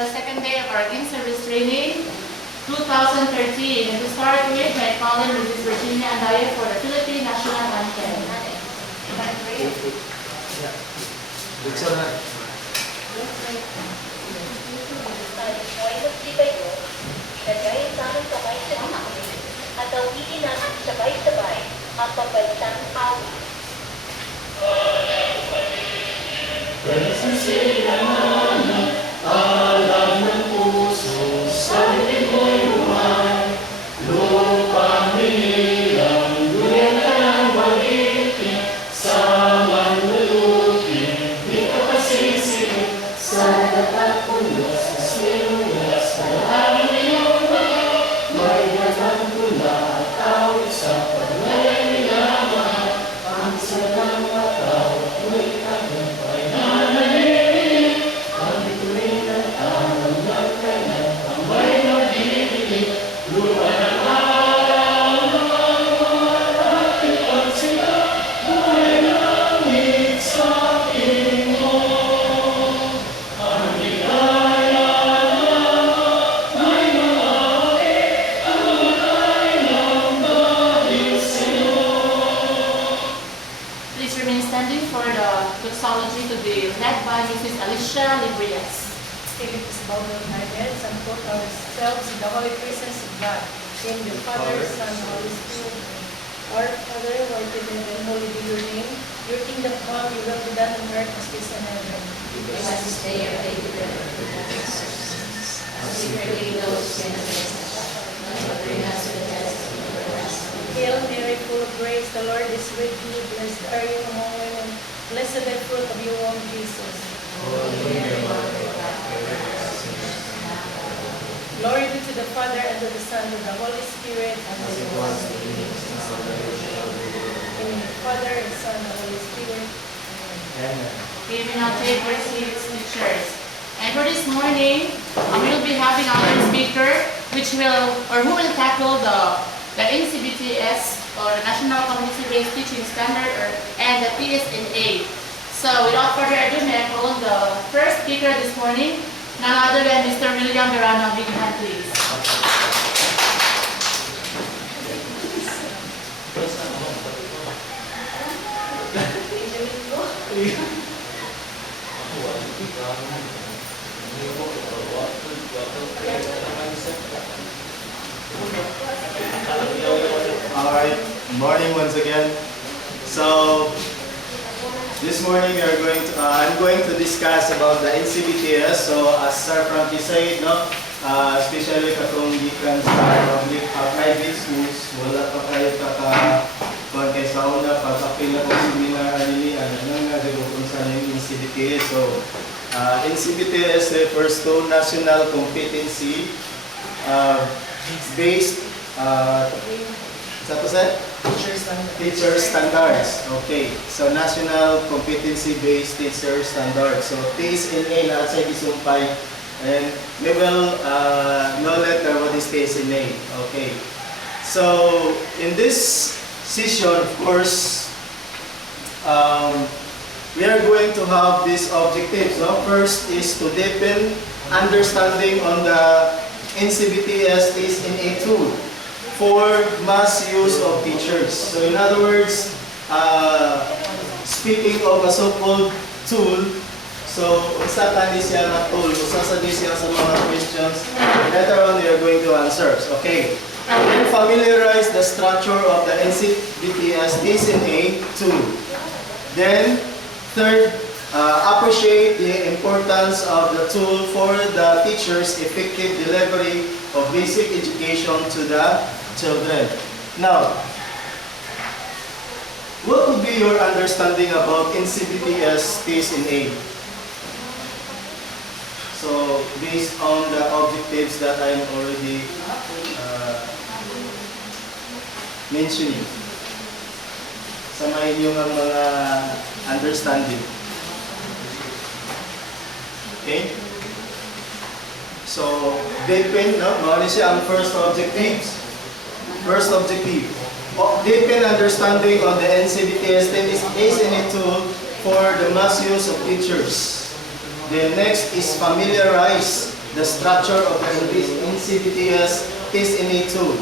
the second day of our in-service training 2013. And to start with, may I call in Mrs. Virginia Andaya for the Philippine National Anthem. Nagayon sa aming kamay sa Diyos, at awitin namin sabay-sabay ang pagbaitang awit. Alam ng puso sa limo'y buhay, lupang nilang duyan ka ng magiting, sa manlulutin, di ka pasisig, sa dapat pulos, sa sinulas, sa langit iyong mga, may gatang pula at awit sa paglayang nilaman, ang salang mataw at may tagumpay na nalilig, ang ituloy ng tanong ng kanyang kamay na bibili, lupa ng araw ng ating pagsila, buhay na langit sa ating mo. Ang ligaya na may mga awit, ang matay ng dahil sa'yo. Please remain standing for the doxology to be led by Mrs. Alicia Librias. Take this bow of my heads and put ourselves in the holy presence of God, in the Father, Son, Holy Spirit. Our Father, who art in heaven, holy be your name. Your kingdom come, your will be done on earth as it is in heaven. Give us this day our daily bread, and forgive us our sins, as we forgive those who sin against us. And do not bring us to the test, but deliver us from evil. Hail Mary, full of grace, the Lord is with you. Blessed are you among women. Blessed the fruit of your womb, Jesus. Holy Mary, Mother of God, pray for us sinners, now and at the hour of our death. Glory be to the Father, and to the Son, and to the Holy Spirit. As it was in the beginning, is now, and ever shall be, world without In end. the Father, and Son, and Holy Spirit. Amen. We will now take our seats, teachers. And for this morning, we will be having our speaker, who will tackle the NCBTS or National Community-Based Teaching Standard and the TSNA. So without further ado, may I call on the first speaker this morning, none other than Mr. William Verano. Big hand, please. Alright, morning once again. So, this morning I'm going to discuss about the NCBTS. So, as Sir Frankie said, no, especially katong gikan sa public private schools, wala pa kayo kung kay sa una, pag-apil na kong seminar nili, nga kung saan yung NCBTS. So, NCBTS refers to National Competency Based Teacher Standards. Okay. So, National Competency-Based Teacher Standards. So, TSNA na sa isumpay. And we will know later what is TSNA. Okay. So, in this session, of course, we are going to have these objectives. No? First is to deepen understanding on the NCBTS-TSNA tool for mass use of teachers. So in other words, speaking of a so-called tool, so usa tani siya nga tool, usa sa siya sa mga questions, later on we are going to answer. Okay. Then familiarize the structure of the NCBTS-TSNA tool. Then, third, appreciate the importance of the tool for the teacher's effective delivery of basic education to the children. Now, what would be your understanding about NCBTS-TSNA? So, based on the objectives that I'm already mentioning, samahin niyo ang mga understanding. Okay? So, deepen, no? Mali siya ang first objective. First objective. Deepen understanding of the NCBTS-TSNA tool for the mass use of teachers. Then next is familiarize the structure of the NCBTS-TSNA tool.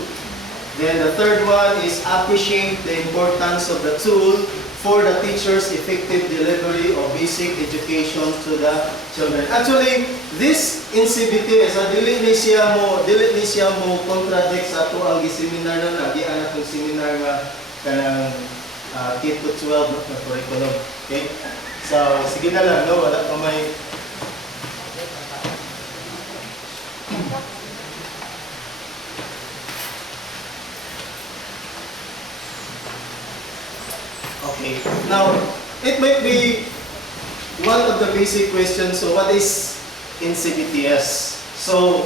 Then the third one is appreciate the importance of the tool for the teacher's effective delivery of basic education to the children. Actually, this NCBTS, dili ni siya mo contradict sa ato ang seminar na nagian atong seminar nga kanang K to 12 no, na curriculum. Okay? So, sige na lang, no? Wala pa may okay. Now, it might be one of the basic questions. So, what is NCBTS? So,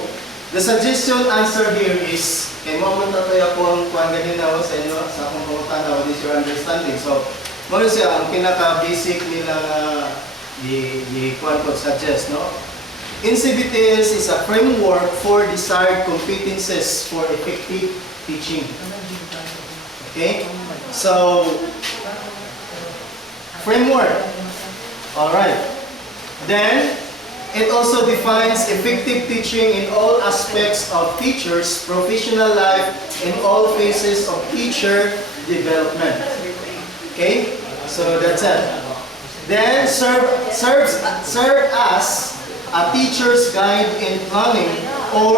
the suggestion answer here is, kay mo man tatay ako ang kuan ganin na sa inyo sa akong pangutana, what is your understanding? So, mo siya ang pinaka-basic nila di kuan ko suggest, no? NCBTS is a framework for desired competences for effective teaching. Okay? So, framework. Alright. Then, it also defines effective teaching in all aspects of teachers' professional life in all phases of teacher development. Okay? So, that's it. Then, serves as a teacher's guide in planning all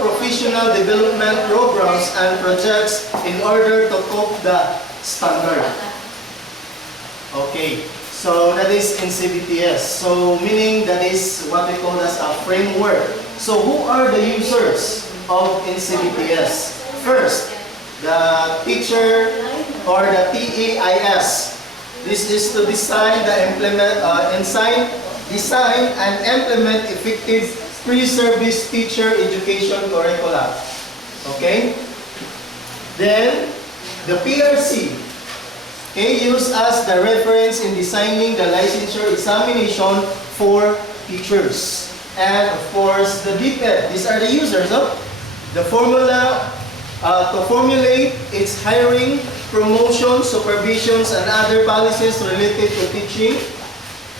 professional development programs and projects in order to cope the standard. Okay, so that is NCBTS. So meaning that is what we call as a framework. So who are the users of NCBTS? First, the teacher or the TAIS. This is to design and implement effective pre-service teacher education curricula. Okay? Then, the PRC. Okay, used as the reference in designing the licensure examination for teachers. And of course, the DPED. These are the users of the formula to formulate its hiring, promotion, supervisions, and other policies related to teaching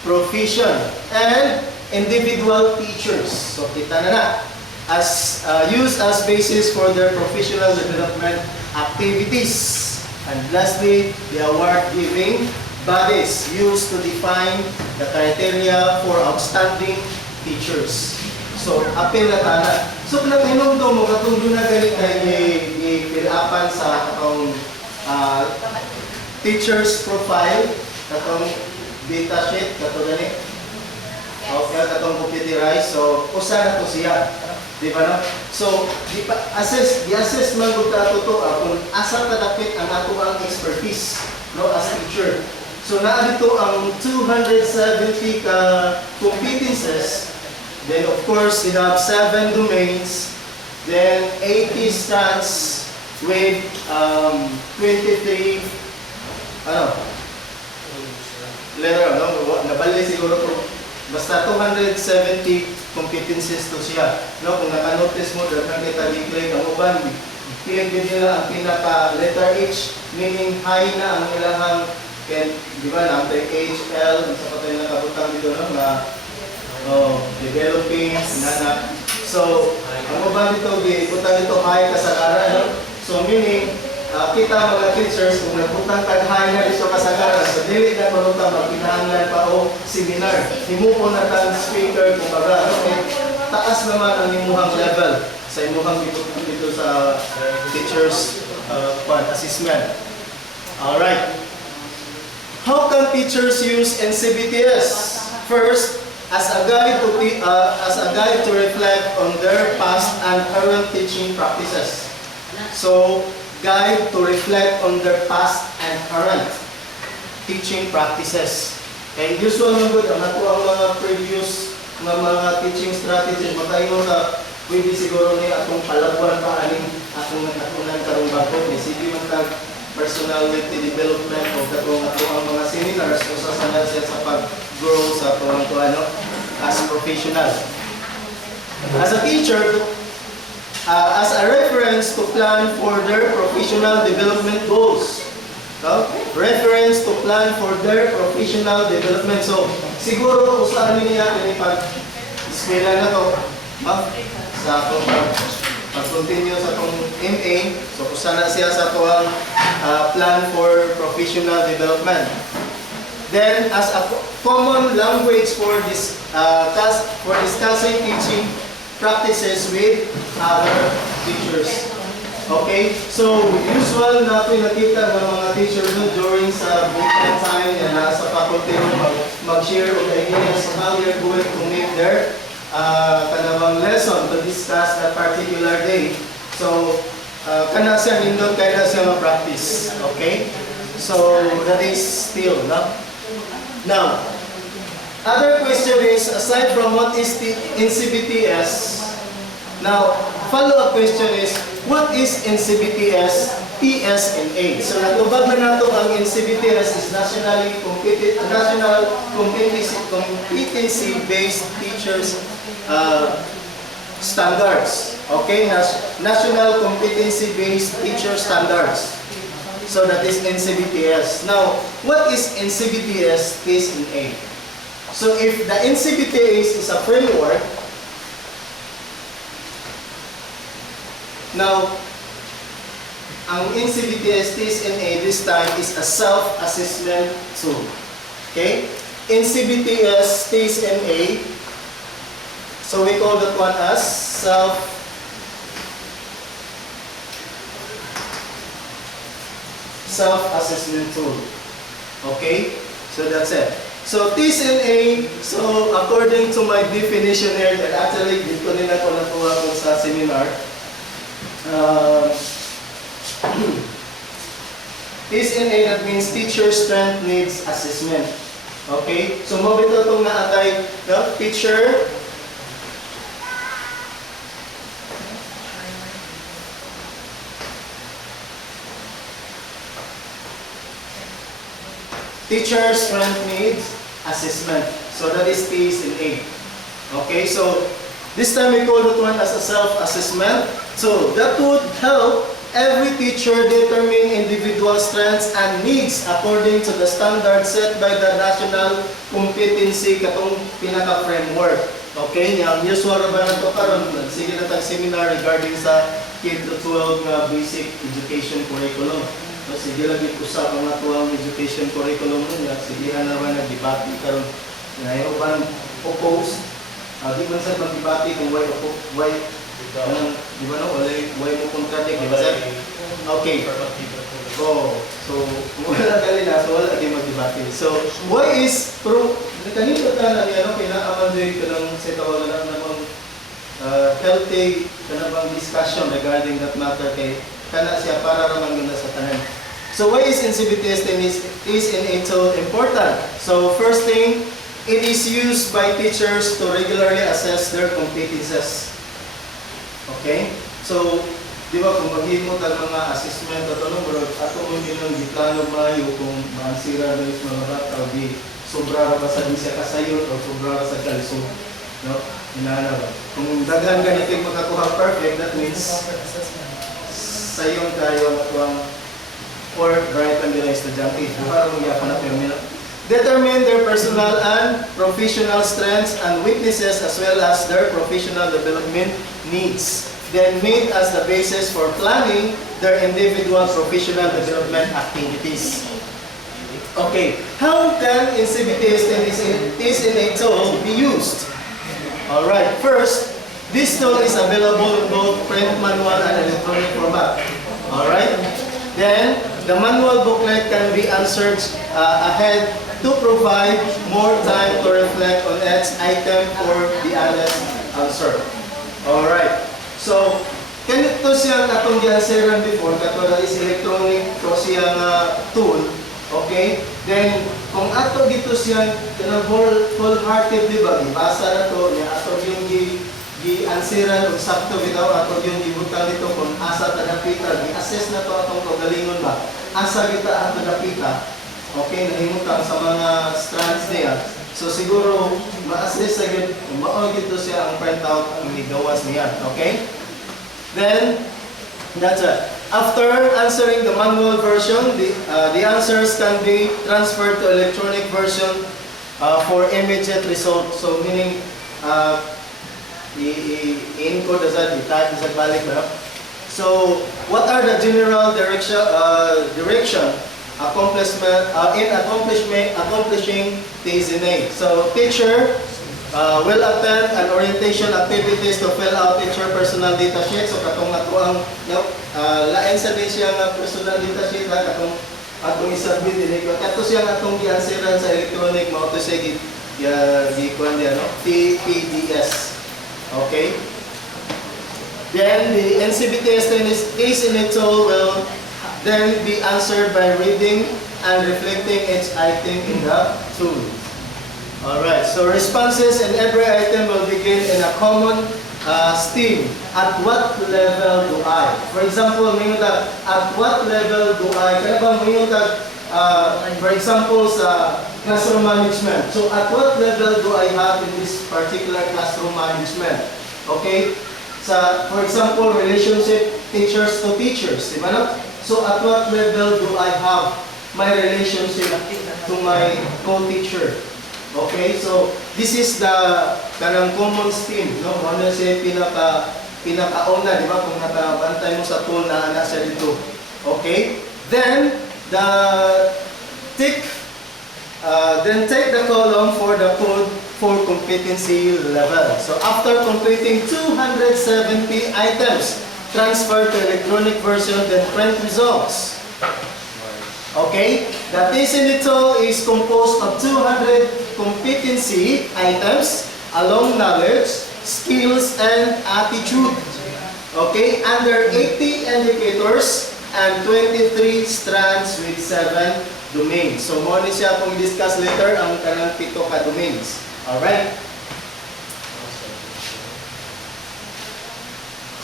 profession and individual teachers. So kita na as used as basis for their professional development activities. And lastly, the award-giving bodies used to define the criteria for outstanding teachers. So, apel na tana. So, pinag-inom to mo, katong doon na galit na i-fill-upan sa katong teacher's profile, katong data sheet, katong gani. Okay, katong computerized. So, usa na to siya. Di ba no? So, i-assess man kung to kung asa kadapit ang ato ang expertise, no, as teacher. So, naa dito ang 270 ka competences. Then, of course, we have 7 domains. Then, 80 strands with 23 letter, no? Nabali siguro po. Basta 270 competencies to siya. No? Kung naka-notice mo, dapat kita di-click ang uban. Click din nila ang pinaka letter H, meaning high na ang ilahang, di ba, number H, L, sa patay na kabutang dito, no? Na developing, nana. So, ang uban dito, butang dito high kasagaran, no? So, meaning, kita mga teachers, kung nagbutang tag-high na dito kasagaran, so dili na marunta magkinahanglan pa o seminar. Himupo na tang speaker, kung baga, okay? Taas naman ang imuhang level sa imuhang dito sa teachers assessment. Alright. How can teachers use NCBTS? First, as a guide to reflect on their past and current teaching practices. So, guide to reflect on their past and current teaching practices. And usual man good, ang mga previous mga teaching strategies, makaingon na pwede siguro ni atong palabuan pa aning atong natunan karong bago. Sige man tag personality development o katong ang mga seminars kung sasana siya sa pag-grow sa atong ano as professional. As a teacher, as a reference to plan for their professional development goals. No? Reference to plan for their professional development. So, siguro kung saan niya pag eskwela na to, ma'am, sa akong pag-continue sa itong MA. So, kusana siya sa tuwang plan for professional development. Then, as a common language for this for discussing teaching practices with other teachers. Okay? So, usual na ito nakita ng mga teacher during sa break time na sa faculty room mag-share of ideas how they're going to make their kanawang lesson to discuss that particular day. So, kana siya nindot kaya na siya ma-practice. Okay? So, that is still, no? Now, other question is, aside from what is the NCBTS, now, follow-up question is, what is NCBTS-TSNA? So, natubag na nato ang NCBTS is National Competency-Based Teachers Standards. Okay? National Competency-Based Teacher Standards. So, that is NCBTS. Now, what is NCBTS-TSNA? So, if the NCBTS is a framework, now, ang NCBTS-TSNA this time is a self-assessment tool. Okay? NCBTS-TSNA, so we call that one as self-assessment tool. Okay? So that's it. So TSNA, so according to my definition here, and actually dito nila ko nakuha ko sa seminar, TSNA, that means Teacher Strength Needs Assessment. Okay? So mabito itong naatay, no? Teacher Strength Needs Assessment. So that is TSNA. Okay? So this time we call that one as a self-assessment. So that would help every teacher determine individual strengths and needs according to the standards set by the National Competency katong pinaka-framework. Okay? Yung usual ba na ito karon? Sige na tag-seminar regarding sa K-12 nga basic education curriculum. So, sige lagi po sa mga tuwang education curriculum nun. Sige na naman nag-debate karon. Ngayon ba oppose? Di man sa mag-debate kung why di ba no? Why mo contradict, di ba sir? Okay. Oh, so wala gali na, so wala lagi mag-debate. So, why is kanino ta na ano pinaamandoy ka ng sa tawag na namang healthy kanabang discussion regarding that matter kay kana siya para raman ganda sa tanan. So why is NCBTS-TSNA so important? So first thing, it is used by teachers to regularly assess their competences. Okay? So, di ba kung maghimo tag mga assessment at ano, ato mo yung giplano mayo kung maansira na is mga bata o di sobra ba sa di siya kasayon o sobra sa kalsong. No? Inana ba? Kung daghan ganito yung makakuha perfect, that means sayon kayo at ang or bright ang nila estudyante. Para mong yapan na terminal. Determine their personal and professional strengths and weaknesses as well as their professional development needs. Then made as the basis for planning their individual professional development activities. Okay, how can NCBTS-TSNA tool be used? Alright, first, this tool is available in both print manual and electronic format. Alright, then the manual booklet can be answered ahead to provide more time to reflect on each item for the honest answer. Alright. So, kanito siya atong gi-answeran before, katulad is electronic to siya tool. Okay? Then, kung ato dito siya full-hearted, di ba? Ibasa na to, niya ato yung gi-answeran o sakto bitaw ato yung ibutang dito kung asa ta napita, gi-assess na to atong kagalingon ba? Asa kita ato napita? Okay, nahimutang sa mga strands niya. So siguro, ma-assess sa yun, maogit to siya ang printout ang igawas niya. Okay? Then, that's it. After answering the manual version, the answers can be transferred to electronic version for immediate result. So meaning, i-encode na sa, i-type na sa balik ba? So, what are the general direction accomplishing TSNA? So, teacher will attend an orientation activities to fill out teacher personal data sheet. So, katong ato ang lain sa din siya nga personal data sheet, katong atong isubmit din. Kato siya nga atong gi-answeran sa electronic, mao to siya gi-kuan diyan, no? TPDS. Okay? Then the NCBTS-TSNA tool will then be answered by reading and reflecting each item in the tool. Alright, so responses in every item will begin in a common STEAM. At what level do I? For example, at what level do I? Kaya bang for example, sa classroom management. So at what level do I have in this particular classroom management? Okay? For example, relationship teachers to teachers, di ba no? So at what level do I have my relationship to my co-teacher? Okay, so this is the kanang common STEAM, no? Ano siya pinakauna, di ba? Kung nakabantay mo sa tool na anak siya dito. Okay? Then take the column for the code for competency level. So after completing 270 items, transfer to electronic version, then print results. Okay? The TSNA tool is composed of 200 competency items along knowledge, skills, and attitude. Okay? Under 80 indicators and 23 strands with 7 domains. So, mo ni siya kung discuss later ang kanang 7 ka domains. Alright?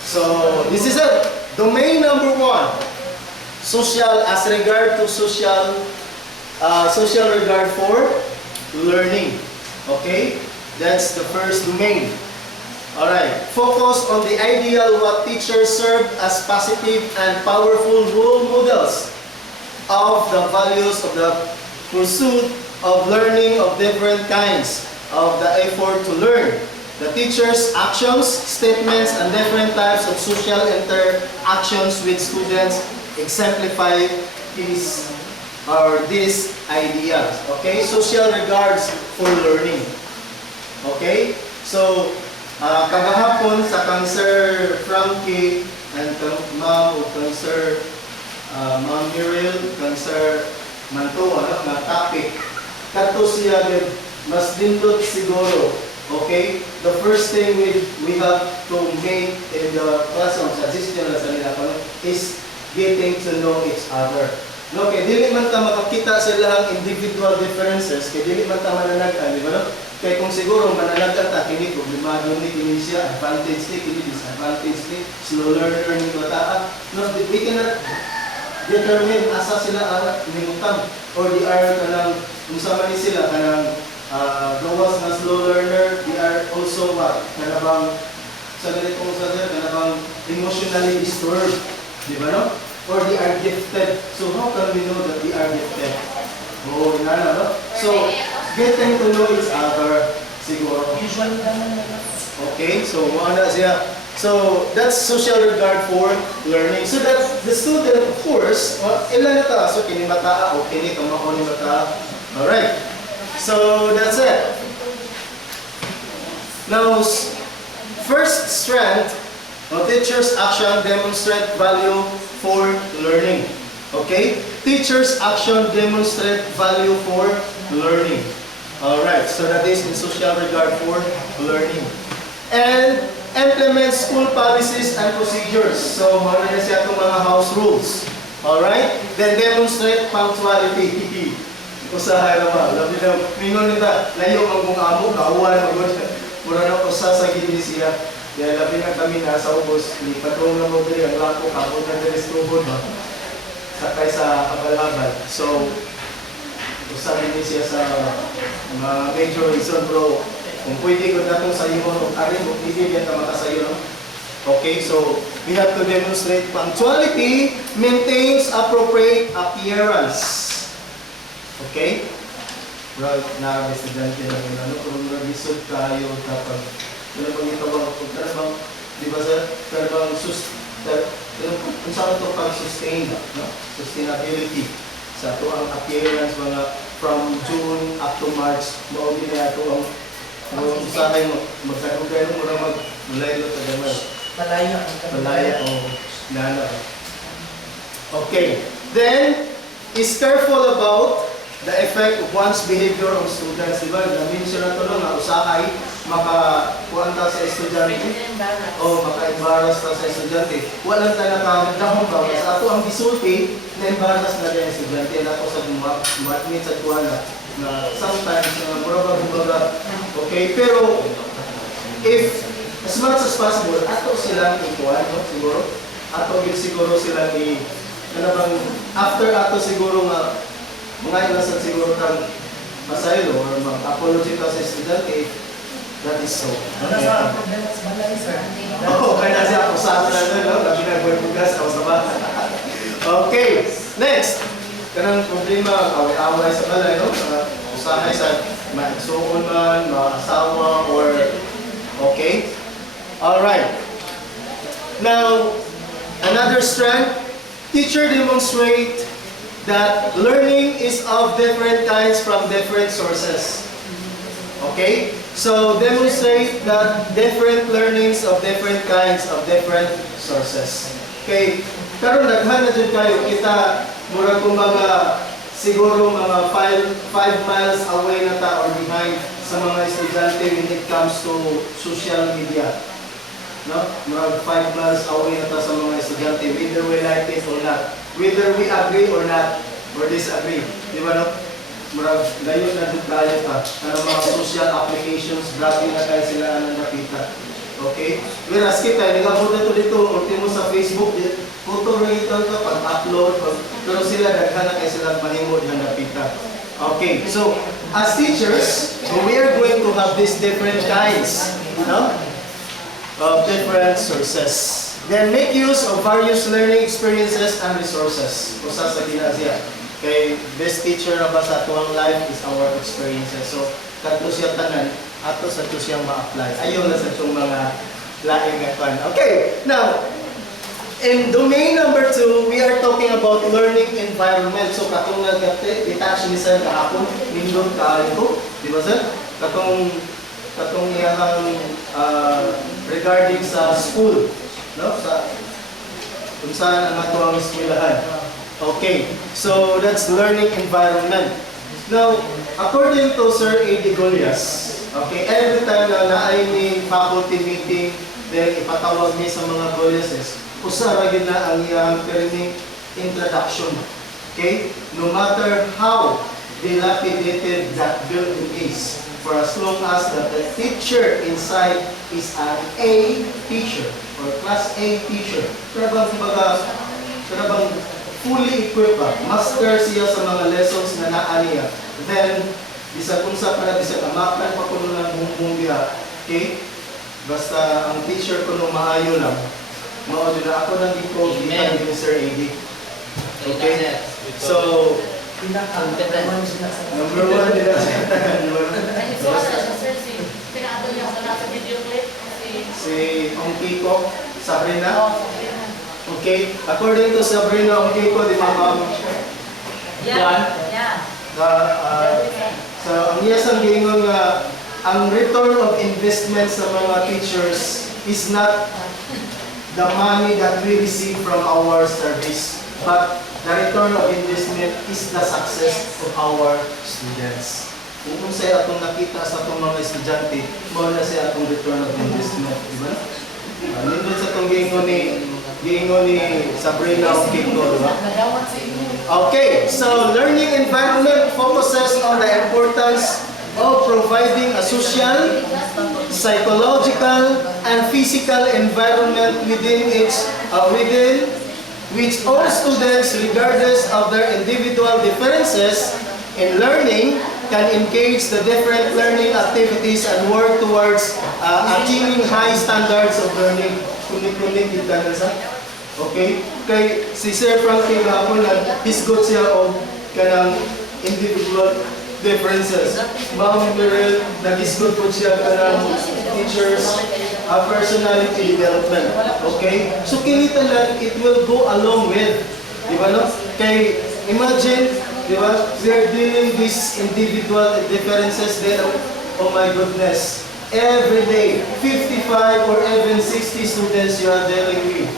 So, this is it. Domain number 1. Social as regard to social regard for learning. Okay? That's the first domain. Alright. Focus on the ideal what teachers serve as positive and powerful role models of the values of the pursuit of learning of different kinds of the effort to learn. The teacher's actions, statements, and different types of social interactions with students exemplify these ideas. Okay? Social regards for learning. Okay? So, kagahapon sa kang Sir Frankie and Ma'am o kang Sir Ma'am Muriel, kang Sir Mantua, na topic. Kato siya mas dindot siguro. Okay? The first thing we have to make in the classroom, suggestion na sa nila is getting to know each other. No, kaya dili man ta makakita sa ilang individual differences, kaya dili man ta mananagan, di ba no? Kaya kung siguro mananagan ta kini problemado ni kini siya, advantage ni kini, disadvantage ni, slow learner ni bata, no, we cannot determine asa sila limutan or di are kanang unsa man ni sila kanang gawas na slow learner, they are also what? Kanabang sa ganitong kanabang emotionally disturbed, di ba no? Or they are gifted. So how can we know that they are gifted? Oh, inana, no? So, getting to know each other, siguro. Okay, so ano siya? So, that's social regard for learning. So that the student, of course, ilan na ta? So, kini bata, o kini kamao ni bata. Alright. So, that's it. Now, first strand, teacher's action demonstrate value for learning. Okay? Teacher's action demonstrate value for learning. Alright, so that is in social regard for learning. And implement school policies and procedures. So, mga na siya itong mga house rules. Alright? Then demonstrate punctuality. Usahay naman. Labi na, mingon nita, layo mag-amo, kahuan, mag-amo. Mura na usa sa gini siya. Kaya labi na kami nasa ubos, patong na mo ang lako, kapon na deres tubod, sakay sa kabalabal. So, usahin niya siya sa mga major reason, bro. Kung pwede ko na itong sayo mo, kung arin mo, hindi yan na makasayo, no? Okay, so, we have to demonstrate punctuality maintains appropriate appearance. Okay? Bro, na-residente na ano, kung nag-isod tayo, dapat ano pag itawag ko sustaining, no? Sustainability sa ato ang appearance mga from June up to March mao gid ato ang usahay mo magkadugay mo ra mulay lo ta gamay malaya o nana. Okay, then is careful about the effect of one's behavior on students. Diba? Na-mention na ito nga usahay makakuha ta sa estudyante o maka-embarrass ta sa estudyante. Walang tayo nakagandahong ba? Sa ato ang gisulti, na-embarrass na din ang estudyante. Nato sa admit sa kuha na sometimes mura ba okay, pero if as much as possible, ato silang ikuha, no? Siguro, ato siguro silang ano bang, after ato siguro nga mga ilasan siguro kang masaylo or mag-apology ka sa estudyante, that is so. Wala sa problema sa balay, sir. Oo, kaya siya ako sa atin na no? Labi na buhay-bugas ako sa bata. Okay, next. Kanang problema, away-away sa balay, no? Usahay sa maigsuon man, maasawa, or okay? Alright. Now, another strand, teacher demonstrate that learning is of different kinds from different sources. Okay? So, demonstrate that different learnings of different kinds of different sources. Okay? Karon daghan na dyan kayo, kita mura kumbaga siguro mga 5 miles away na ta or behind sa mga estudyante when it comes to social media. No? Mura 5 miles away na ta sa mga estudyante, whether we like it or not. Whether we agree or not, or disagree. Di ba, no? Murag, gayon na dito tayo pa. Ano mga social applications, grabe na tayo sila ang nakita. Okay? Whereas kita, nagapunta dito, ultimo sa Facebook, photo rin ito ka, pag-upload, pero sila, daghan na kayo silang mahimod na nakita. Okay, so, as teachers, we are going to have these different kinds, no? Of different sources. Then make use of various learning experiences and resources. Usa sa ginasya. Kay best teacher na ba sa atuang life is our experiences. So, kadto siya tanan, ato sa to siyang ma-apply. Ayon na sa itong mga laing katuan. Okay, now, in domain number 2, we are talking about learning environment. So, katong detach ni sir kahapon, nindot kaayo to. Di ba sir? Katong iyang regarding sa school. No? Kung saan ang ato ang eskwelahan. Okay, so that's learning environment. Now, according to Sir A.D. Golias, okay, every time na naay ni faculty meeting, then ipatawag niya sa mga Goliases, usara yun na ang iyang training introduction. Okay? No matter how dilapidated that building is, for as long as the teacher inside is an A teacher or class A teacher, karabang fully equipped ba, master siya sa mga lessons na naa niya, then bisag unsa pa na bisag amakan pa kuno ng bumbong diha. Okay? Basta ang teacher kuno maayo lang. Mao na ako nang iko gikan ni Sir AD. Okay? So, number 1 nila siya. Si Ang Kiko, Sabrina. Okay, according to Sabrina Ang Kiko, di ba ma'am? Yeah. So, ang iyasang gingon nga, ang return of investment sa mga teachers is not the money that we receive from our service, but the return of investment is the success of our students. Kung sa'yo atong nakita sa itong mga estudyante, mo na siya atong return of investment. Diba? Nindot sa itong gingon ni Sabrina o Kiko. Diba? Okay, so learning environment focuses on the importance of providing a social, psychological, and physical environment within which all students, regardless of their individual differences in learning, can engage the different learning activities and work towards achieving high standards of learning. Kunik-kunik yung tanong sa? Okay? Kay si Sir Frankie gahapon nag-hisgot siya o kanang individual differences. Ma'am Mirel, nag-hisgot po siya kanang teachers' personality development. Okay? So kinita lang, it will go along with Di ba no? Kay, imagine, di ba, we are dealing these individual differences there. Oh my goodness. Every day, 55 or even 60 students you are dealing with.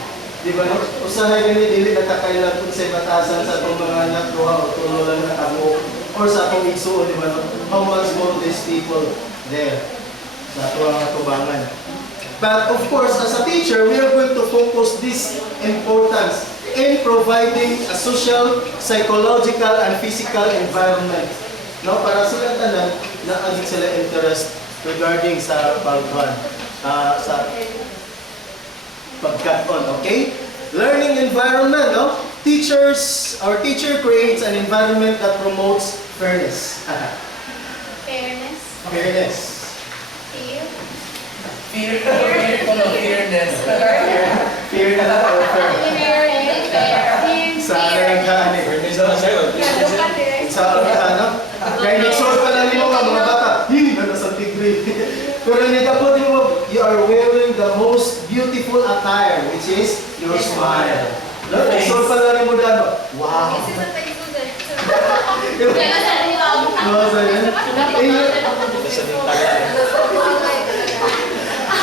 Di ba no? Usahay gani, dili natakailan kung sa batasan sa itong mga anak, duha o tulolan na kamo, or sa itong igsuon, di ba no? How much more these people there sa tuwang atubangan. But of course, as a teacher, we are going to focus this importance in providing a social, psychological, and physical environment. No, para sila tanan na agit sila interest regarding sa pagkuhan, sa pagkaon, okay? Learning environment, no? Teacher creates an environment that promotes fairness. Fairness. Fairness. Fear. Fearness. Fear na lang or fair? Sa nagkaan eh. Sa ano? Kaya nag-solve pa lang mo mga bata. Hindi na nasa degree. Pero nagkapot mo, you are wearing the most beautiful attire, which is your smile. Nag-solve pa lang mo dano. Wow!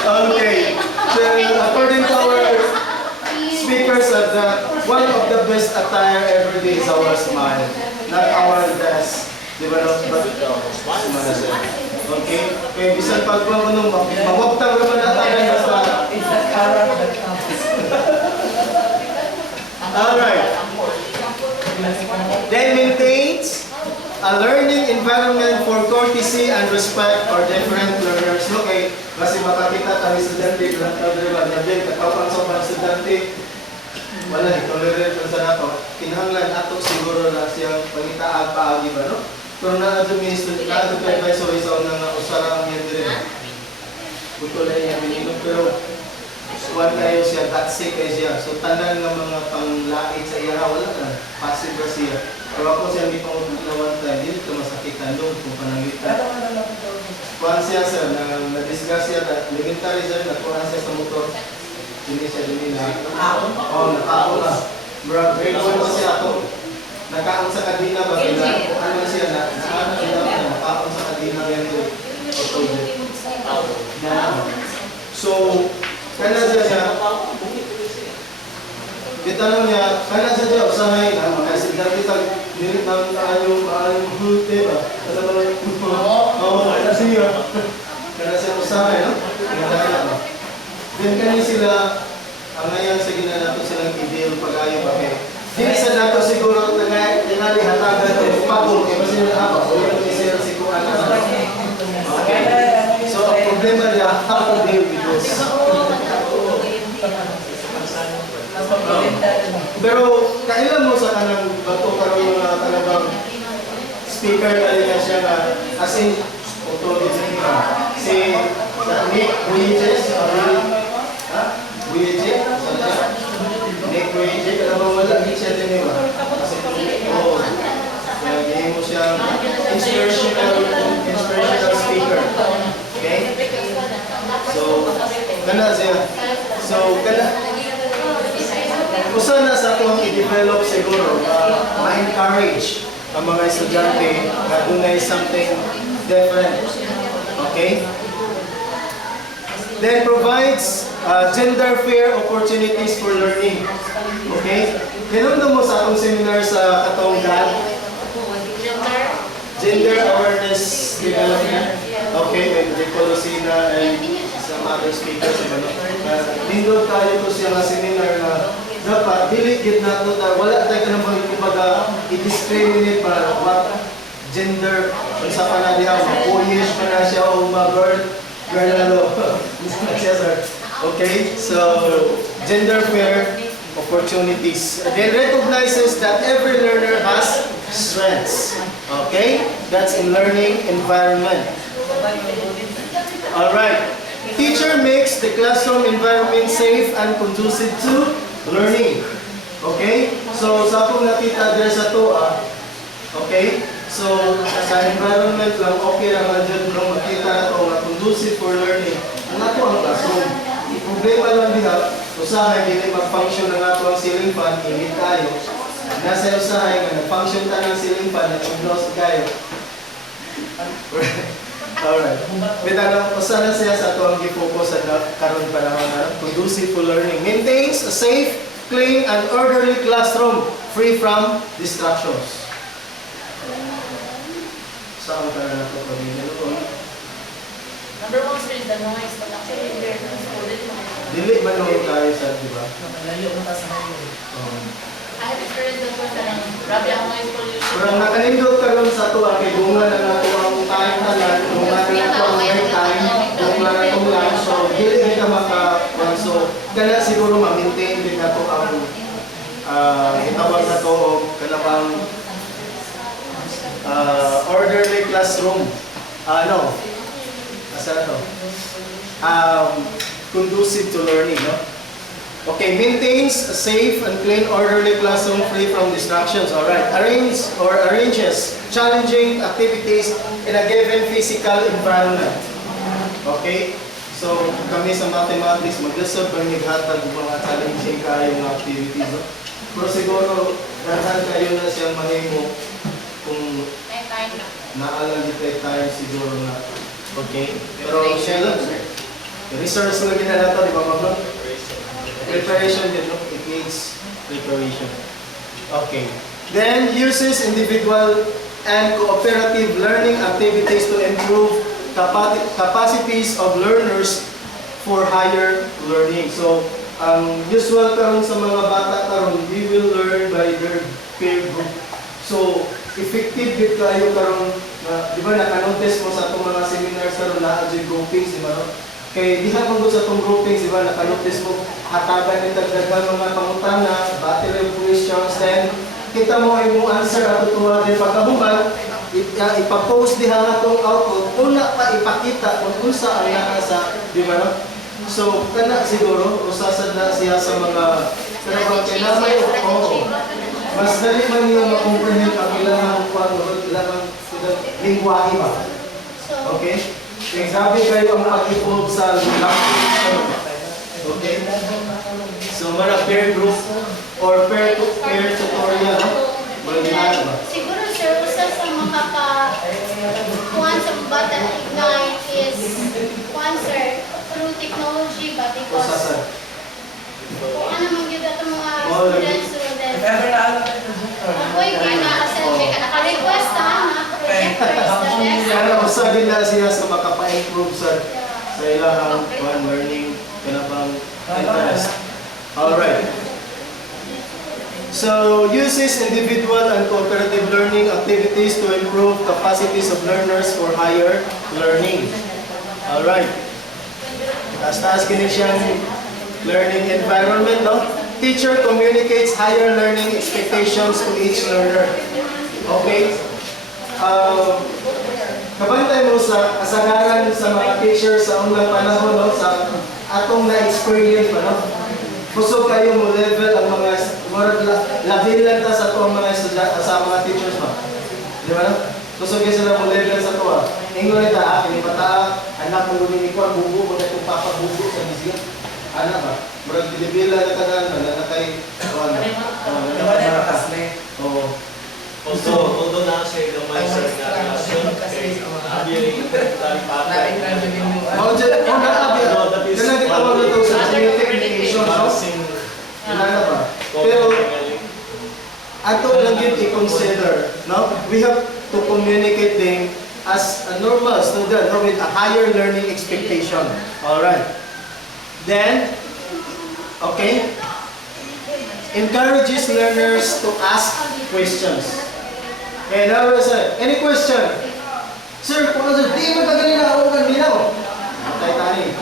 Okay. So, according to our speakers, one of the best attire every day is our smile, not our dress. Di ba? Okay? Kaya bisan pagbawa nung mabagtang naman na tayo na sa... It's the carrot that counts. Alright. Then maintains a learning environment for courtesy and respect for different learners. Okay, kasi makakita tayo estudyante, katawang sa mga estudyante, wala, tolerate sa nato. Kinahanglan ato siguro na siyang pangitaag paagi ba, no? Pero na-admit advisory sa unang usara ang yan din. Buto na yung minimum, pero kuwan kayo siya, tatsik kayo siya. So, tanan ng mga panglait sa iya, wala na. Passive ba siya? Pero ako siya hindi pang na one time, hindi ito masakitan doon kung panangitan. Kuwan siya sir, na-discuss siya, elementary siya, nakuhan siya sa motor. Hindi siya din na. Oo, nakaon na. Grade 1 pa siya ako. Nakaon sa kadina ba? Ano siya, nakaon sa kadina yan doon. So, kaya siya, gitanong niya, kaya siya usahay na, kasi dati nilit namin maayong hute ba? Alam mo lang, oo, kaya siya usahay, no? Ginagana ba? Then kanya sila, ang ngayon sa ginanato silang ideal pag-ayaw ba kayo. Hindi sa nato siguro nangyari hatagan o pagod, kaya mas nila ako, o yung isira si Kuan na. Okay. So, ang problema niya, how to deal with this? Pero kailan mo sa kanang bato karon mga talagang speaker kaya siya na as in authority si Nick Bridges Nick Bridges alam mo wala di siya din ba kasi kaya mo siya inspirational speaker, okay? So kana siya usa na sa itong i-develop siguro, ma-encourage ang mga estudyante na dunay something different. Okay? Then provides gender fair opportunities for learning. Okay? Hinunod mo sa atong seminar sa katong GAD? Gender Awareness Development. Okay, with Nicolosina and some other speakers. Lindod tayo ko siya na seminar na dapat diligid nato na wala tayo ka naman kumbaga i-discriminate para what gender kung sa panadihan, boyish pa na siya o girl lalo. Okay, so gender fair opportunities. Then recognizes that every learner has strengths. Okay, that's in learning environment. Alright, teacher makes the classroom environment safe and conducive to learning. Okay? So, sa akong nakita there sa toa, okay? So, sa environment lang, okay lang na dyan nung makita na ito, na conducive for learning. Ang ato ang classroom. Problema lang diha, usahay, hindi mag-function ng ato ang ceiling fan, init tayo. nasa usahay nga nag-function ta ng ceiling fan at close kayo. Alright. Bitang usa na siya sa tuwang gi-focus sa karon panahon na conducive to learning. Maintains a safe, clean, and orderly classroom free from distractions. Saan ka na ito pag-inalo? Number one sir is the noise, but actually they're excluded. Dili man nung tayo sa, di ba? Malayo mo ta sa highway. I have experienced that one sa grabe ang noise pollution. Pero nakanindot ka ron sa tuwa, kay bunga na nato ang time tanan, bunga na nato ang airtime, bunga na itong lunch, so dili ka maka, so kaya siguro ma-maintain din nato ang itawag na to, kanapang orderly classroom. Asa to? Conducive to learning, no? Okay, maintains a safe and clean, orderly classroom free from distractions. All right, arranges challenging activities in a given physical environment. Okay, so kami sa mathematics maglasod pag naghatag ng mga challenging kayo ng activities. No? Pero siguro dahan kayo na siyang mahimo kung naalang detect tayo siguro na. Okay, pero siya lang. Resource lang din na nato, di ba mga? Preparation din, no? It needs preparation. Okay. Then, uses individual and cooperative learning activities to improve capacities of learners for higher learning. So, ang usual karon sa mga bata karon, we will learn by their peer group. So, effective din kayo karon na, di ba, nakanotice mo sa itong mga seminars karon na agile groupings, di ba? Kaya di ka kung sa itong groupings, di ba, nakanotice mo, hatagan yung dagdagan mga pangutana, battery of questions, then kita mo ay mong answer at tutuwa din pagkabuman, ipapost diha nga itong output, una pa ipakita kung unsa ang nasa, di ba? So, kana siguro, usasad na siya sa mga kinamay, mas dali man yung makomprehend ang ilang lingwahe ba? Okay? Sabi kayo ang pag-evolve sa language. Okay? So, mara peer group or peer tutorial, wala ginagawa ba? Siguro sir, usa sa makaka-kuhan sa bata ignite is kuhan sir, through technology ba? Because Usasad. kung ano man yun ito mga Oh, students through If them. ever na alam tayo projector. Ako'y gana-assembly ka naka-request ha, projector is the best. Kaya usa din na siya sa makapa-improve sa ilang learning kanabang interest. Alright. So, uses individual and cooperative learning activities to improve capacities of learners for higher learning. Alright. Taas-taas kini siyang learning environment, no? Teacher communicates higher learning expectations to each learner. Okay? Kabantay mo sa kasagaran sa mga teachers sa unang panahon, no? Sa atong na-experience pa, no? Kusog kayo mo level ang mga labil lang ta sa itong mga sa mga teachers pa. Di ba, no? Kusog kayo sila mo level sa tuwa. Ingon ita, pinipata, anak mo gumin ikaw, bubo mo na itong papabubo sa bisya. Anak ba? Murag dilibila na tanan, na kay Diba na makasme? Oo. Although na siya gamay sa relasyon, kay abi Na-interview ninyo. Mao dyan, kung nakabi, yan ang kitawag na ito sa communication, no? Kilala ba? Pero, ato lang yun i-consider, no? We have to communicate them as a normal student, no? With a higher learning expectation. Alright. Then, okay, encourages learners to ask questions. Okay, now we say, any question? Sir, kung ano sir, di mo tagalin na ako kanina mo. Tani.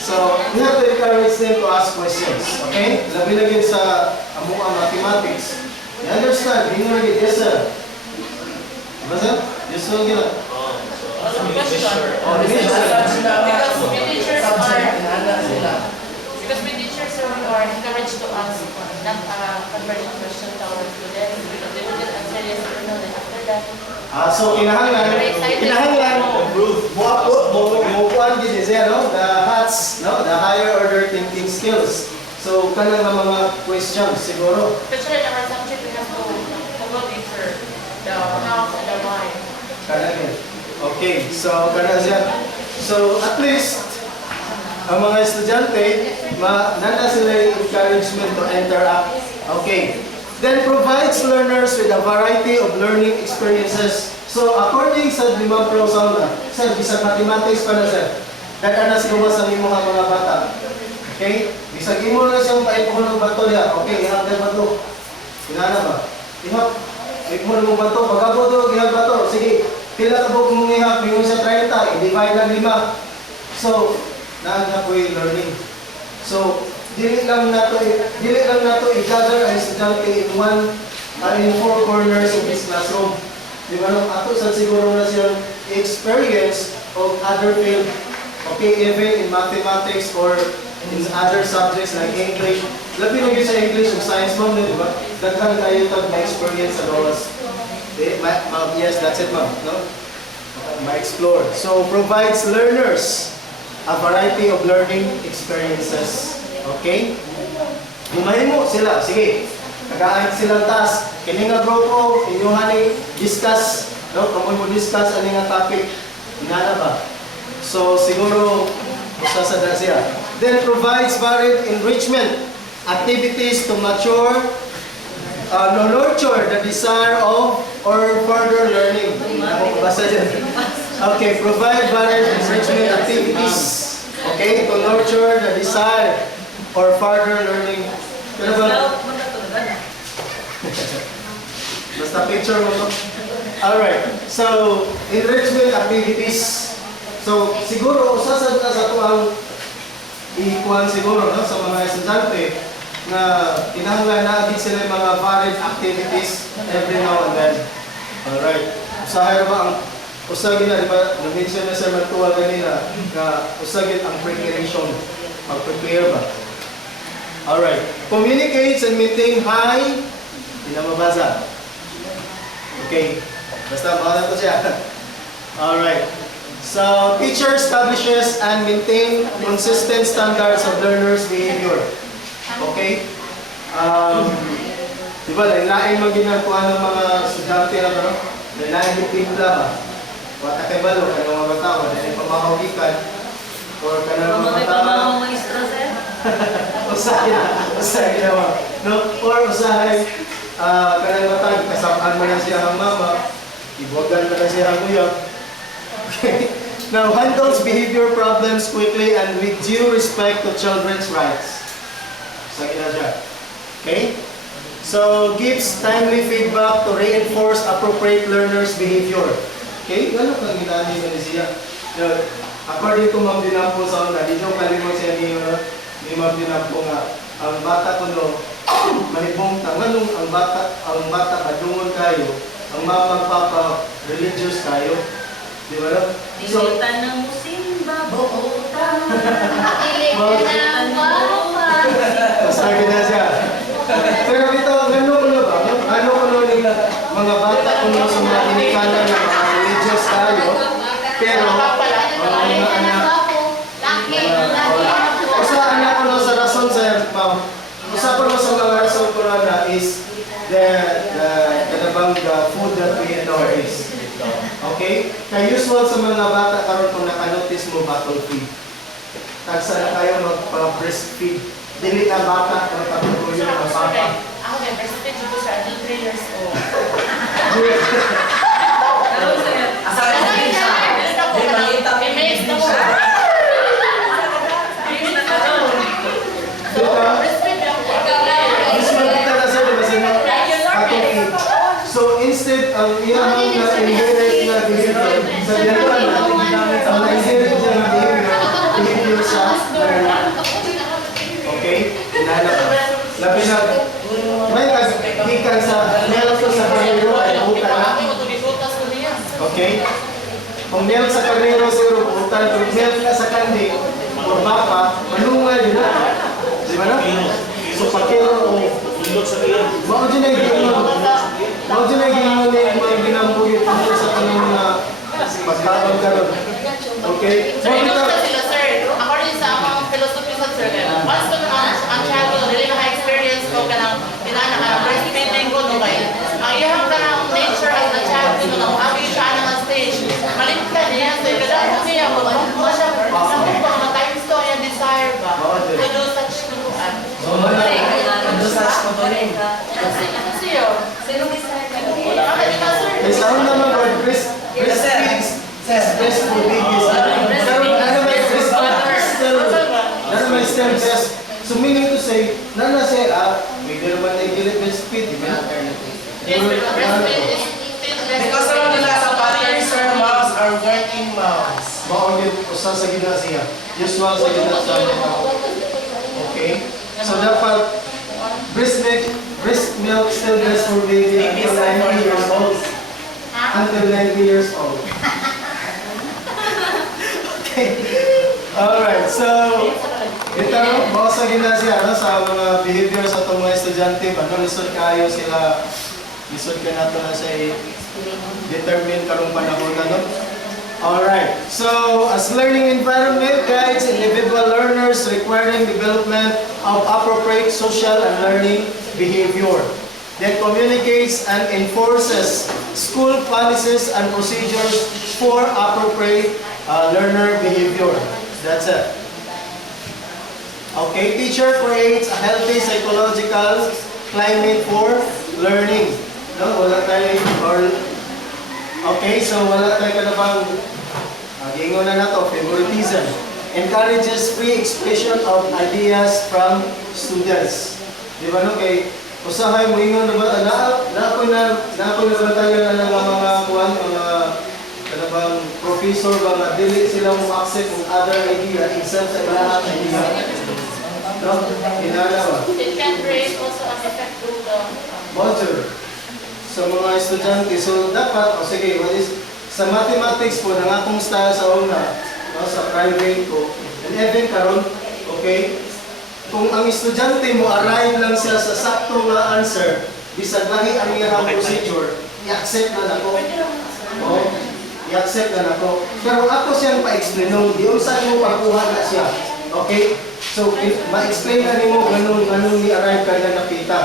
So, we have to encourage them to ask questions. Okay? Labi-lagin sa amuang mathematics. You understand? Hindi mo lagi, yes sir. Diba sir? Yes sir, gila. Oh, hindi sir. Because we teachers are encouraged to ask conversion questions to our students because they will get answer yes or no. Then after that, So kinahanglan, bukuan din siya, no? The HATS, no? The higher order thinking skills. So, kanang mga questions siguro. Especially in our subject, we have to go deeper. The how and the why. Kanang okay, so kanang siya. So, at least, ang mga estudyante, nanda sila yung encouragement to interact. Okay. Then provides learners with a variety of learning experiences. So, according sa Limang Pro Sauna, sir, bisag mathematics pa na sir. Dahil na sigawa sa imo mga bata. Okay? Bisag imo na siyang paipuhon ng bato niya. Okay, ihap na bato. Kinana ba? Ihap. Imo na mong bato. Pagkabot o, ihap bato. Sige, pila ka po kung ihap. Yung sa 30, i-divide ng 5. So, na po yung learning. So, dili lang nato i-gather ang estudyante in in 4 corners of this classroom. Di ba no? Ato sa siguro na siyang experience of other field. Okay, even in mathematics or in other subjects like English. Labi lang yun sa English o science mo, di ba? Daghan kayo tag ma-experience sa lawas. Yes, that's it, ma'am. No? Ma-explore. So, provides learners a variety of learning experiences. Okay? Bumahin mo sila. Sige. Nag-aayat silang task. Kini nga grupo, inyuhan ni discuss. No? Kamoy mo discuss ano nga topic. Inana ba? So, siguro, usasada siya. Then, provides varied enrichment activities to nurture the desire of or further learning. Basta dyan. Okay, provide varied enrichment activities. Okay, to nurture the desire or further learning. Pero ba? Basta picture mo to. Alright, so enrichment activities. So siguro usasad na sa ito ang ikuan siguro no, sa mga estudyante na kinahanglan natin sila mga varied activities every now and then. Alright, usahay ba ang usagin na, di ba, na-mention na sa Mantua kanina na usagin ang preparation. Mag-prepare ba? Alright. Communicates and maintain high, hindi na mabasa. Okay. Basta baka to siya. Alright. So, teacher establishes and maintain consistent standards of learners' behavior. Okay? Di ba, lain mo ginagawa ng mga estudyante na ito? Lain yung timpla ba? Wata kay balo, ka ng mga tao, dahil pamahawikan, or ka ng mga tao. Usahay naman. No? Or usahay, ka ng mga tao, kasapaan mo na siya ang mama, ibuwagan mo na siya ang kuya. Okay? Now, handles behavior problems quickly and with due respect to children's rights. Usahay na siya. Okay? So, gives timely feedback to reinforce appropriate learners' behavior. Okay, gano'n kang ginani mo siya. According to Ma'am Dinampo sa una, di nyo kalimang siya ni Ma'am Dinampo nga, ang bata ko no, mahibong tanganong ang bata kadungon kayo, ang mapagpapa religious kayo. Di ba no? So, Dilitan ng musimba, buutan. Dilitan ng papa. sabi na siya. Pero dito, gano'n ko na ba? Ano ko no ni mga bata ko no sa mga inikala na mga religious tayo, pero usa anak ko no sa rason sa ma'am, usa ko no sa mga rason ko na is the food that we endure is. Okay? Kaya usual sa mga bata karon kung nakanotice mo bottle feed. Tagsa na kayo mag-breastfeed. Dili na bata kung patuloy yung mga bata. Ako din, breastfeed ko siya, 3 years old. So instead ang iyang inherit na behavior, sa ginagawa na, ang inherit niya na behavior siya, okay? Labi na, may kagikan sa milk sa karnero ay buta na. Okay? Kung milk sa karnero siguro buta, kung milk sa kandi, o mapa, manungal yun na. Di ba na? So pakiro o mao din ay gingon ni mga ginambugit tungkol sa kanang pagkaon karon. Okay? Sir, inusta sila, sir. According sa mga philosophy sa sir, once naman ang child will Siyo. Sino may start ka? Bakit ikaw, sir? May sound naman ba? Breastfeeds. Breastfeed babies. Ano ba yung still breast? So meaning to say, nana say, may naman na yung breastfeed, di ba? Yes, breastfeed is still Because around the last patterns, sir, moms are working moms. Baon yun, usa sa ginasiya. Usual sa ginasiya. Okay? So dapat, breast milk still breast for baby until 90 years old. Until 90 years old. Okay. Alright, so, ito, bawa sa ginasiya, sa mga behavior sa itong mga estudyante, lisod kayo sila, lisod ka na ito na sa determine karong panahon na. Alright, so as learning environment guides individual learners requiring development of appropriate social and learning behavior that communicates and enforces school policies and procedures for appropriate learner behavior. That's it. Okay, teacher creates a healthy psychological climate for learning. No, wala tayo okay, so wala tayo ka na bang gingon na to, favoritism. Encourages free expression of ideas from students. Di ba no? Kay usahay mo ingon na ba, na ako na tayo na mga kuwan, mga kanabang professor, mga dili sila mo accept ng other idea, except sa lahat idea. No? Inala ba? It can create also an effect through the Culture. Sa mga estudyante, so dapat, sige, sa mathematics po, ng akong style sa una, no, sa private ko, and even karon, okay, kung ang estudyante mo arrive lang siya sa saktong na answer, bisag lahi ang iyang procedure, i-accept na nako. Oh, i-accept na nako. Pero ako siyang pa-explain, no, di unsa mo pagkuha na siya. Okay? So, ma-explain na nimo ganun ni arrive ka na nakita.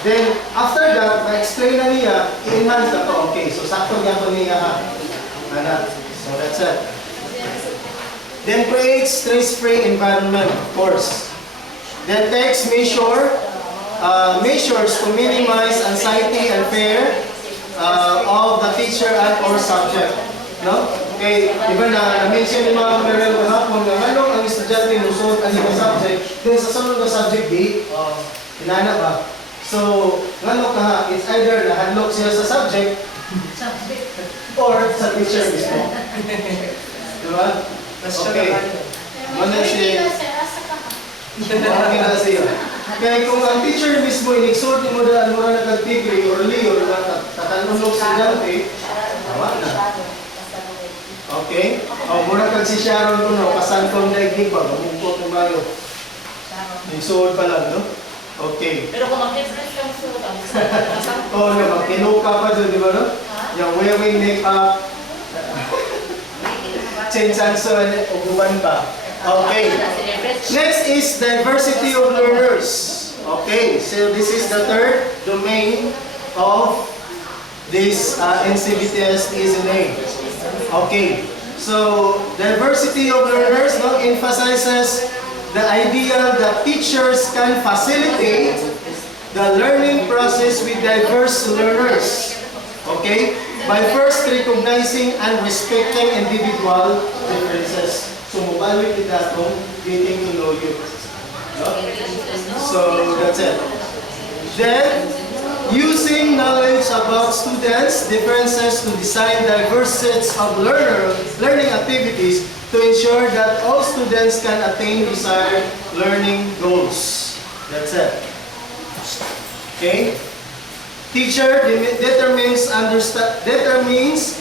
Then, after that, ma-explain na niya, i-enhance na to. Okay, so sakto niya ko niya ha. So that's it. Then create stress-free environment, of course. Then takes measures to minimize anxiety and fear of the teacher and or subject. No? Okay, diba na-mention ni mga Merel kahapon na anong ang estudyante musuot ang ibang subject, then sa sunod na subject di, hinana ba? So, ngano ka, it's either nahanlok siya sa subject or sa teacher mismo. Diba? Okay. Mana siya. Bakit na siya? Kaya kung ang teacher mismo iniksuot mo daan mo na nagtigri or liyo na tatanunok sa estudyante, tawa na. Okay? O, muna kag si Sharon ko no, kasangkong daigdig ba, mamungkot ng bayo. Iniksuot pa lang, no? Okay. pero kung mag-express ka mo Oo naman, kinuka pa dyan, di ba no? Yung wearing makeup, chinsanson, uguban pa. Okay. Next is diversity of learners. Okay, so this is the third domain of this NCBTS-TSNA. Okay, so diversity of learners no, emphasizes the idea that teachers can facilitate the learning process with diverse learners. Okay? By first recognizing and respecting individual differences. So, mabalik kita itong getting to know you. No? So, that's it. Then, using knowledge about students' differences to design diverse sets of learning activities to ensure that all students can attain desired learning goals. That's it. Okay? Teacher determines, understands,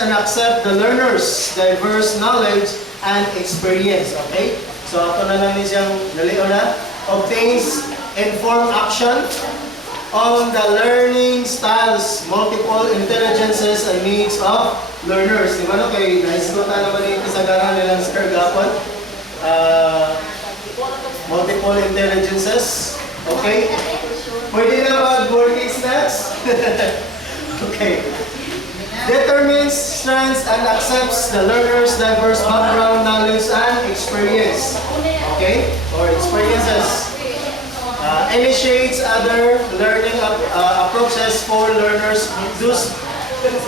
and accepts the learner's diverse knowledge and experience. Okay? So, ito na lang siyang naliw na. Obtains informed action on the learning styles, multiple intelligences, and needs of learners. Di ba no? Kaya naiskutan naman yung kasagaran nilang Sir Gapon. Multiple intelligences. Okay? Pwede na mag-working snacks? Okay. Determines, strengths, and accepts the learner's diverse background, knowledge, and experience. Okay? Or experiences. initiates other learning approaches for learners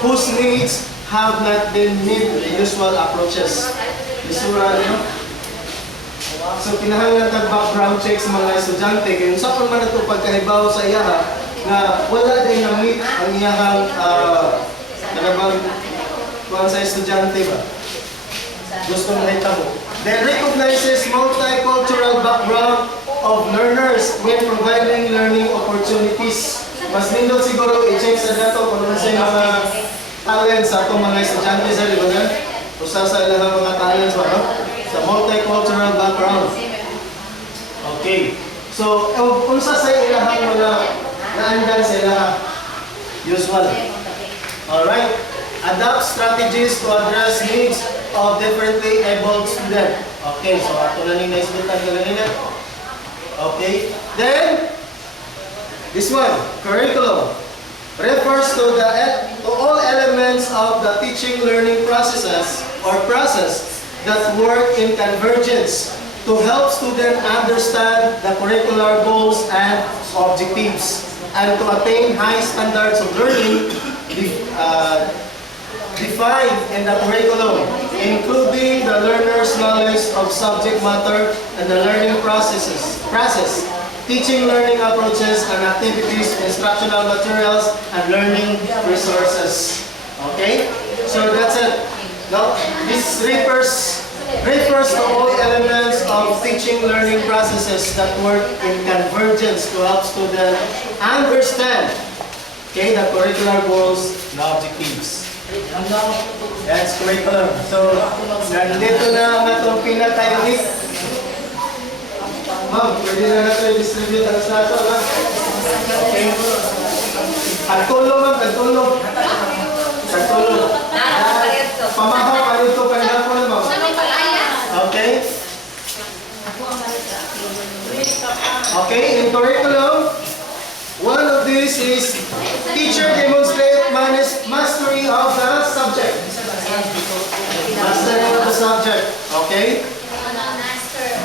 whose needs have not been met the usual approaches. Usual, So kinahanglan tag background check sa mga estudyante kay unsa pa man ato pagkahibaw sa iyaha nga wala din na meet ang iyahang kanabang kuan sa estudyante ba. Gusto mo hitabo. Then recognizes multicultural background of learners when providing learning opportunities. Mas nindot siguro i-check sa dato kung ano sa mga talents sa itong mga estudyante sa libanan. Usa sa ilang mga talents ba, no? Sa multicultural background. Okay. So, unsa sa ilahang mga naandan sa ilahang usual. Alright. Adapt strategies to address needs of differently abled students. Okay, so ato na ning naisgutan kanina. Okay. Then, this one, curriculum, refers to all elements of the teaching learning process that work in convergence to help students understand the curricular goals and objectives and to attain high standards of learning defined in the curriculum, including the learner's knowledge of subject matter and the learning process, teaching learning approaches and activities, instructional materials, and learning resources. Okay? So that's it. Now, this refers to all elements of teaching learning processes that work in convergence to help students understand, okay, the curricular goals and objectives. That's curriculum. So, nandito na ang atong pinaka-unique. Ma'am, pwede na natin i-distribute ang nato, ha? Okay. Agtulong, ma'am, agtulong. Agtulong. Pamahaw, ano ito, panahapon, ma'am? Okay. Okay, in curriculum, one of these is teacher demonstrate mastery of the subject. Mastery of the subject. Okay.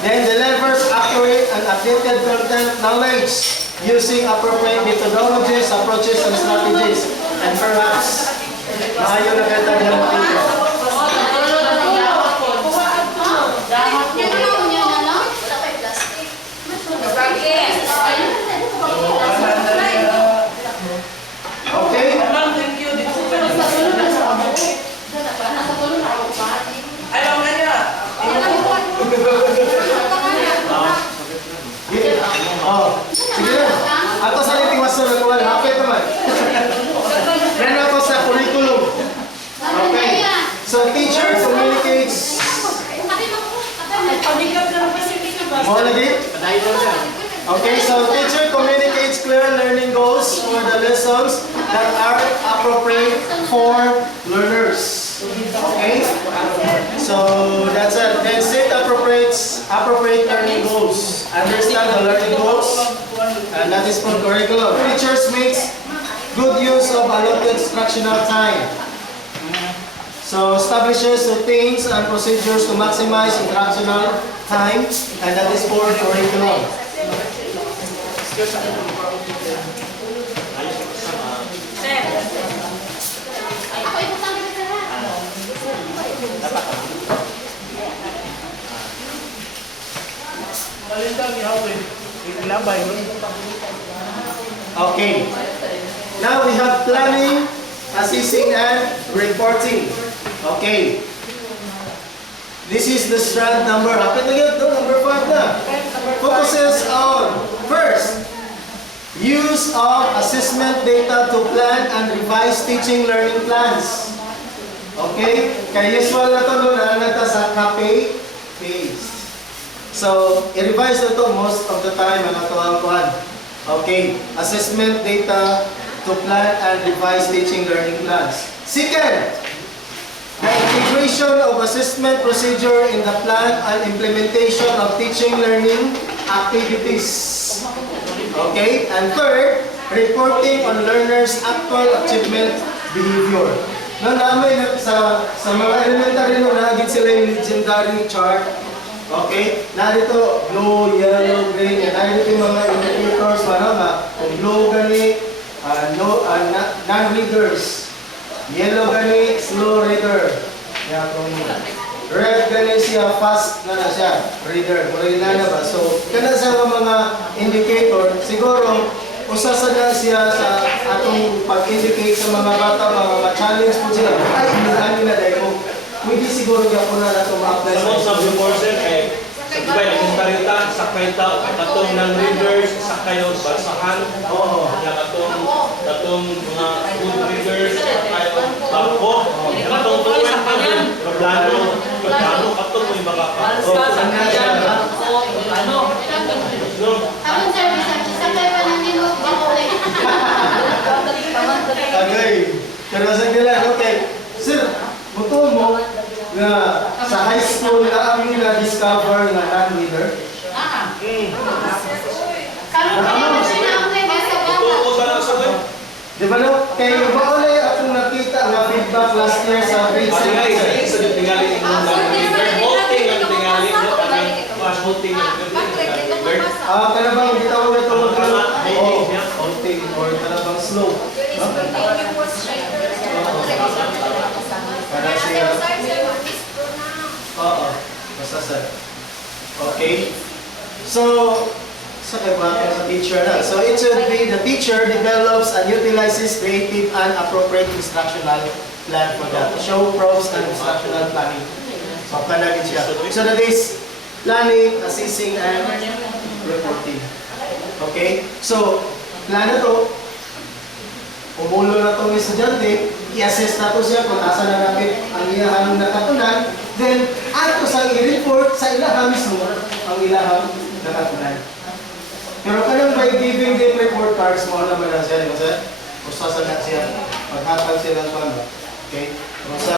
Then delivers accurate and updated content knowledge using appropriate methodologies, approaches, and strategies. And perhaps, maayo na kita ng teacher. Okay? Oh, sige na. Ako sa litiwasan na kuwan, hapit naman. Yan ako sa curriculum. Okay. So, teacher communicates. More lagi? Okay, so teacher communicates clear learning goals for the lessons that are appropriate for learners. Okay? So that's it. Then set appropriate learning goals. Understand the learning goals. And that is for curriculum. Teachers makes good use of allotted instructional time. So establishes routines and procedures to maximize instructional time. And that is for curriculum. Okay. Now we have planning, assessing, and reporting. Okay. This is the strand number. Number 5 na. Focuses on first, use of assessment data to plan and revise teaching learning plans. Okay? Kaya usual na ito doon, sa copy, paste. So, i-revise na ito most of the time, ang kuhan. Okay, assessment data to plan and revise teaching learning plans. Second, the integration of assessment procedure in the plan and implementation of teaching learning activities. Okay, and third, reporting on learners' actual achievement behavior. No, namin sa mga elementary no, naging sila yung legendary chart Okay? Narito, blue, yellow, green. Yan. Narito yung mga indicators. Kung blue gani, non-readers. Yellow gani, slow reader. Yan, kung red gani siya, fast na siya, reader. Mula na ba? So, kana sa mga indicator, siguro, usasan na siya sa atong pag-indicate sa mga bata, mga challenge po sila. Ay, hindi na dahil mo. Pwede siguro niya po na itong ma-apply Sa mga sub-reporter, sabay, ang karita, sakay tao, katong non-readers, sakay o basahan. Oo. Katong mga good readers, sakay o bako. Katong tuwin pa rin, kaplano, katong may mga Oo, sana siya. Amon sir, isa pa pa nang nilog ba ulit? Okay. Pero sa nila, okay. Sir, buto mo na sa high school na ang na-discover na non-reader. Karon pa naman siya na ang kay basta Ito ko sa nasa ko. Di ba no? Kaya ba ulit akong nakita na feedback last year sa grade 7? Sa tingali ng non-reader, voting ang tingali mo, mas voting ang non-reader. Talabang gitawag ito voting or talabang slow. Para siya. Oo. Basta sir. Okay. So, sa teacher na. So, it should be the teacher develops and utilizes creative and appropriate instructional plan for that. Show props and instructional planning. So, kanagin siya. So, that is planning, assessing, and reporting. Okay? So, plano to. Umulo na itong estudyante, i-assess na to siya kung nasa na napit ang ilahang nakatunan, then ato sa i-report sa ilahang mismo ang ilahang nakatunan. Pero kanang by giving them report cards, mo naman na siya, di ba sir? Usasan na siya, maghatag siya ng pano. Okay? Kung sa